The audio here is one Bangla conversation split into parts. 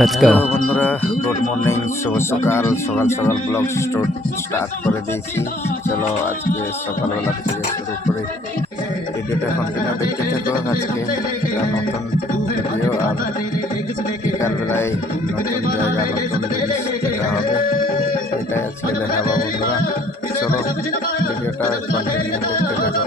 Let's hello go. বন্ধুরা, গুড মর্নিং, শুভ সকাল। সকাল সকাল ব্লগ স্টার্ট করে দিয়েছি। চলো আজকে সকালবেলা থেকে শুরু করে ভিডিওটা কন্টিনিউ দেখতে থাকো। আজকে একটা নতুন ভিডিও আর বিকালবেলায় নতুন জায়গা, নতুন জিনিস দেখা হবে, এটাই আজকে দেখাবো বন্ধুরা। চলো ভিডিওটা কন্টিনিউ দেখতে থাকো।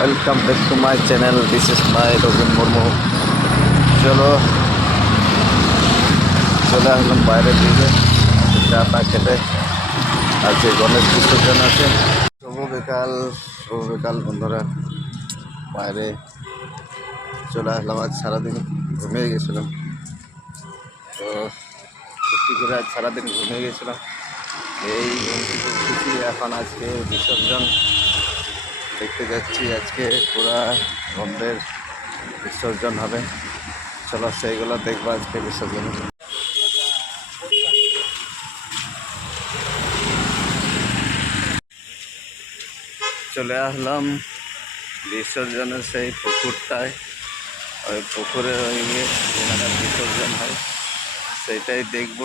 Welcome back to my channel, this is my Robin Murmu. চলো চলে আসলাম বাইরের দিকে চা টা খেতে। আজকে গণেশ বিসর্জন আছে। শুভ বিকাল বন্ধুরা। বাইরে চলে আসলাম। আজ সারাদিন ঘুমিয়ে গেছিলাম, তো ছুটি করে আজ সারাদিন ঘুমিয়ে গেছিলাম। এই ঘুম থেকে উঠেছি, এখন আজকে বিসর্জন দেখতে যাচ্ছি। আজকে পুরা বন্ধের বিসর্জন হবে। চলো সেইগুলো দেখবো আজকে বিসর্জন। চলে আসলাম বিসর্জনের সেই পুকুরটায়। ওই পুকুরে যেখানে বিসর্জন হয় সেইটাই দেখব।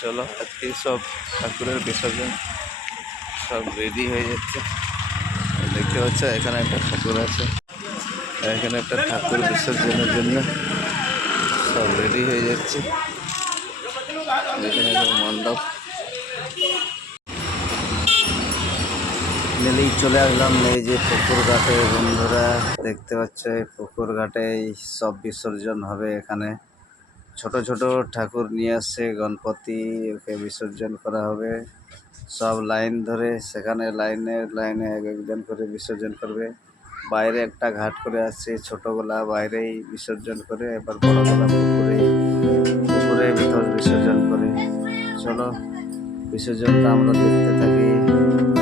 চলো আজকে সব ঠাকুরের বিসর্জন সব রেডি হয়ে যাচ্ছে। দেখতে পাচ্ছ এখানে একটা ঠাকুর আছে, এখানে একটা ঠাকুর বিসর্জনের জন্য সব রেডি হয়ে যাচ্ছে। এখানে মণ্ডপ নেলেই চলে আসলাম এই যে পুকুর ঘাটে। বন্ধুরা দেখতে পাচ্ছ এই পুকুর ঘাটে সব বিসর্জন হবে। এখানে ছোট ছোট ঠাকুর নিয়ে আসছে, গণপতি, ওকে বিসর্জন করা হবে। সব লাইন ধরে সেখানে লাইনে এক একজন করে বিসর্জন করবে। বাইরে একটা ঘাট করে আসছে, ছোটগুলা বাইরেই বিসর্জন করে, এবার বড়গুলা পুকুরের ভিতর বিসর্জন করে। চলো বিসর্জনটা আমরা দেখতে থাকি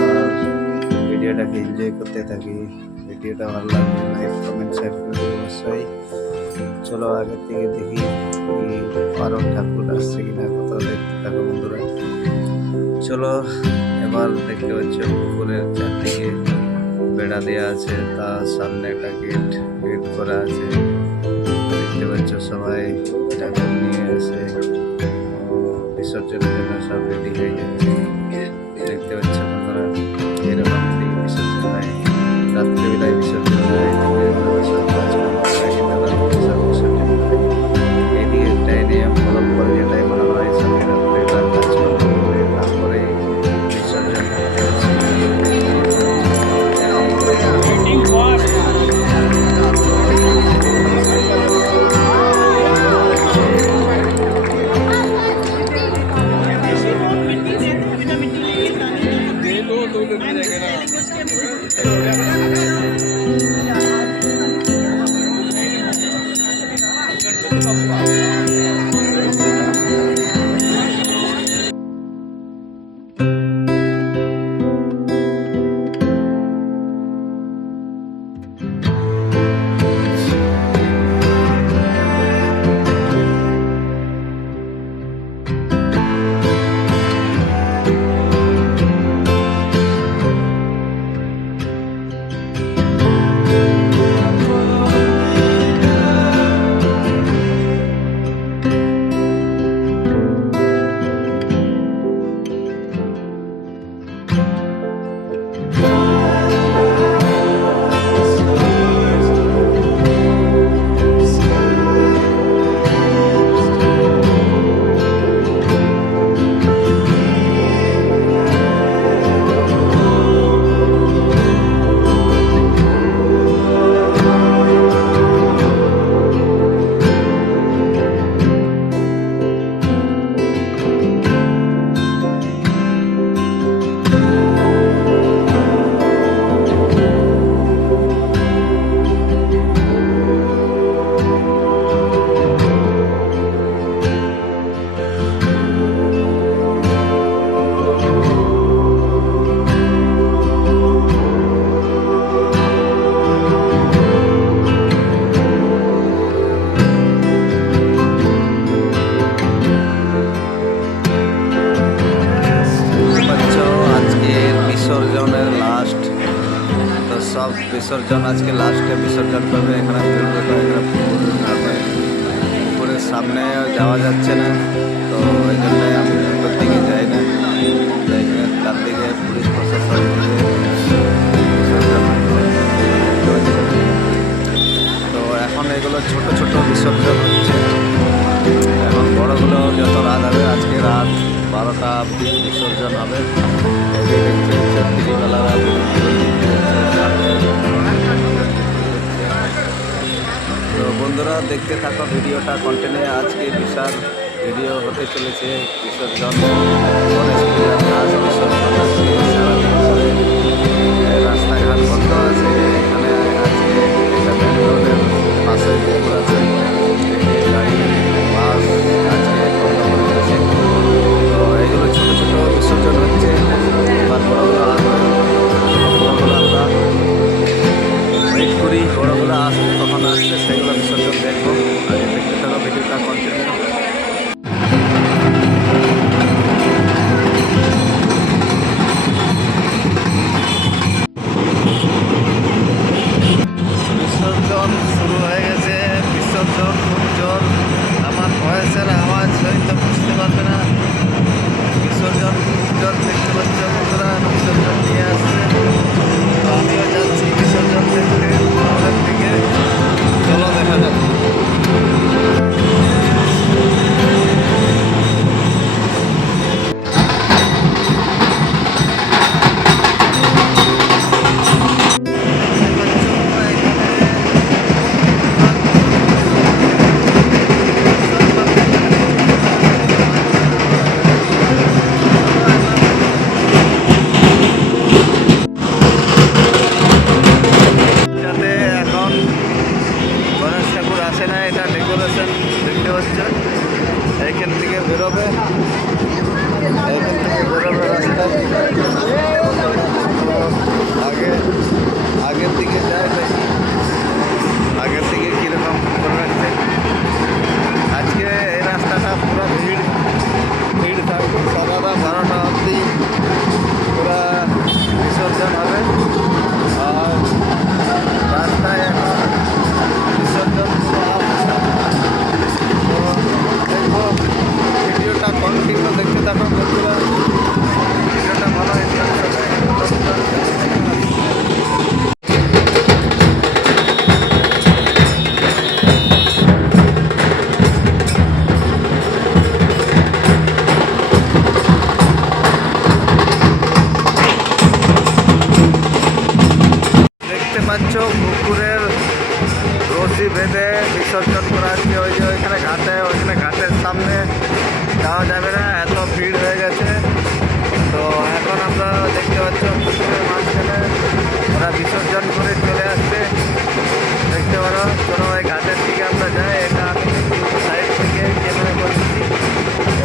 আর ভিডিওটাকে এনজয় করতে থাকি। ভিডিওটা ভালো লাগলে লাইক কমেন্ট শেয়ার করে অবশ্যই। চলো আগের থেকে দেখি আরো ঠাকুর আসছে কিনা, কোথাও দেখতে থাকো বন্ধুরা। চলো এবার দেখতে পাচ্ছ পুকুরের চারদিকে বেড়া দেওয়া আছে, তার সামনে একটা গেট করা আছে। দেখতে পাচ্ছ সবাই ঠাকুর নিয়ে এসে বিসর্জনের জন্য সব রেডি হয়ে যাচ্ছে। দেখতে পাচ্ছ বন্ধুরা এরকম বিসর্জন হয়, রাত্রিবেলায় বিসর্জন হয়, বিসর্জন হয়। এদিকে একটাই নিয়ম ফলো করে, যেটাই মনে হয় সবাই রাত্রিবেলা কাজকর্ম করে তারপরে বিসর্জন করতে হচ্ছে। সব বিসর্জন আজকে লাস্টে বিসর্জন করবে। এখানে ভিড় দেখো, এখানে পুকুর ঘাটে, পুকুরের সামনে যাওয়া যাচ্ছে না, তো ওই জন্যই আমি ভিতর দিকে যাই না। চারদিকে পুলিশ প্রশাসন থেকে বিসর্জন হচ্ছে। তো এখন এগুলো ছোট ছোট বিসর্জন হচ্ছে। এখন বড়গুলো যত রাত হবে, আজকে রাত 12টা অবধি বিসর্জন হবে। তো বন্ধুরা দেখতে থাকো ভিডিওটা কন্টিনিউ। আজকে বিশাল ভিডিও হতে চলেছে বিসর্জন, গণেশ পূজার লাস্ট বিসর্জন। আজকে সারাদিন ধরে রাস্তাঘাট বন্ধ আছে। এখানে আজকে এটা ব্যাঙ্গালোরের পাশে পুকুর আছে, গাড়ি বাস আজকে বন্ধ করে দিয়েছে। তো এগুলো ছোটো ছোটো বিসর্জন হচ্ছে। এবার বড়োগুলো আসবে, বড়োগুলো আমরা ওয়েট করি, বড়োগুলো আসবে কখন আসছে সেগুলো বিসর্জন দেখবো। আগে দেখতে থাকো ভিডিওটা কন্টিনিউ। বিসর্জন শুরু হয়ে গেছে। বিসর্জন খুব জোর, আমার ভয়েসের আওয়াজ হয়তো বুঝতে পারবে না। বিসর্জন খুব জোর, দেখতে পাচ্ছ বন্ধুরা, বিসর্জন নিয়ে আসছে। তো আমিও যাচ্ছি বিসর্জন দেখতে আমাদের দিকে। চলো দেখা যাক। যাতে এখন গণেশ ঠাকুর আসে না, এটা ডেকোরেশন দেখতে পাচ্ছ। এইখান থেকে বেরোবে, এইখান থেকে বেরোবে রাস্তা। আগে আগের দিকে যায় দেখি, আগের দিকে কীরকম করে রাখছে। আজকে এই রাস্তাটা পুরো ভিড় থাকবে। সারা রাত 12টা অবধি পুরা বিসর্জন হবে। আর রাস্তায় এখন বিসর্জন দেখবো। ভিডিওটা কন্টিনিউ দেখতে থাকো বন্ধুরা, ভিডিওটা ভালো দেখতে পাচ্ছ। পুকুরের রশি বেঁধে বিসর্জন করা হচ্ছে। ওই যে ওইখানে ঘাটে, ওইখানে ঘাটের সামনে যাওয়া যাবে না, এত ভিড় হয়ে গেছে। তো এখন আমরা দেখতে পাচ্ছ পুকুরের মাঝখানে ওরা বিসর্জন করে চলে আসছে, দেখতে পারো। চলো ওই ঘাটের দিকে আমরা যাই। এটা আমি সাইড থেকে ক্যামেরা করছি।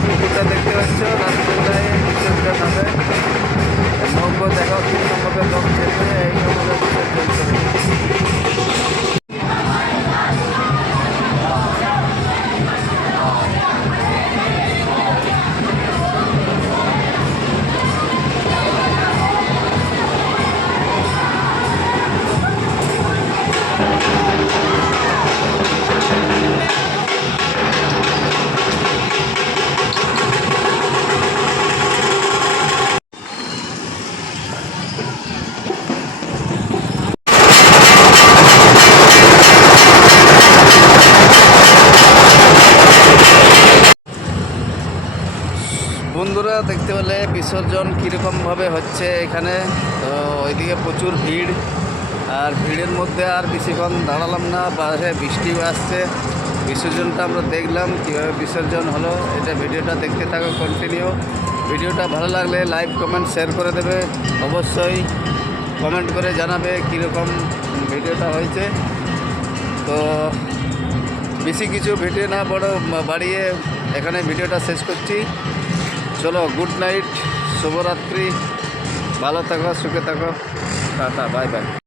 পুকুরটা দেখতে পাচ্ছ, রাস্তায় বিসর্জন হবে। নৌকো দেখো কীরকমভাবে লোক চেপে এইভাবে বিসর্জন করে। বন্ধুরা দেখতে পেলে বিসর্জন কীরকমভাবে হচ্ছে এখানে। তো ওইদিকে প্রচুর ভিড়, আর ভিড়ের মধ্যে আর বেশিক্ষণ দাঁড়ালাম না, বাইরে বৃষ্টিও আসছে। বিসর্জনটা আমরা দেখলাম কীভাবে বিসর্জন হলো। এটা ভিডিওটা দেখতে থাকো কন্টিনিউ। ভিডিওটা ভালো লাগলে লাইক কমেন্ট শেয়ার করে দেবে। অবশ্যই কমেন্ট করে জানাবে কীরকম ভিডিওটা হয়েছে। তো বেশি কিছু ভিডিও না বাড়িয়ে এখানে ভিডিওটা শেষ করছি। চলো, গুড নাইট, শুভরাত্রি, ভালো থাকো, সুখে থাকো, টাটা, বাই বাই।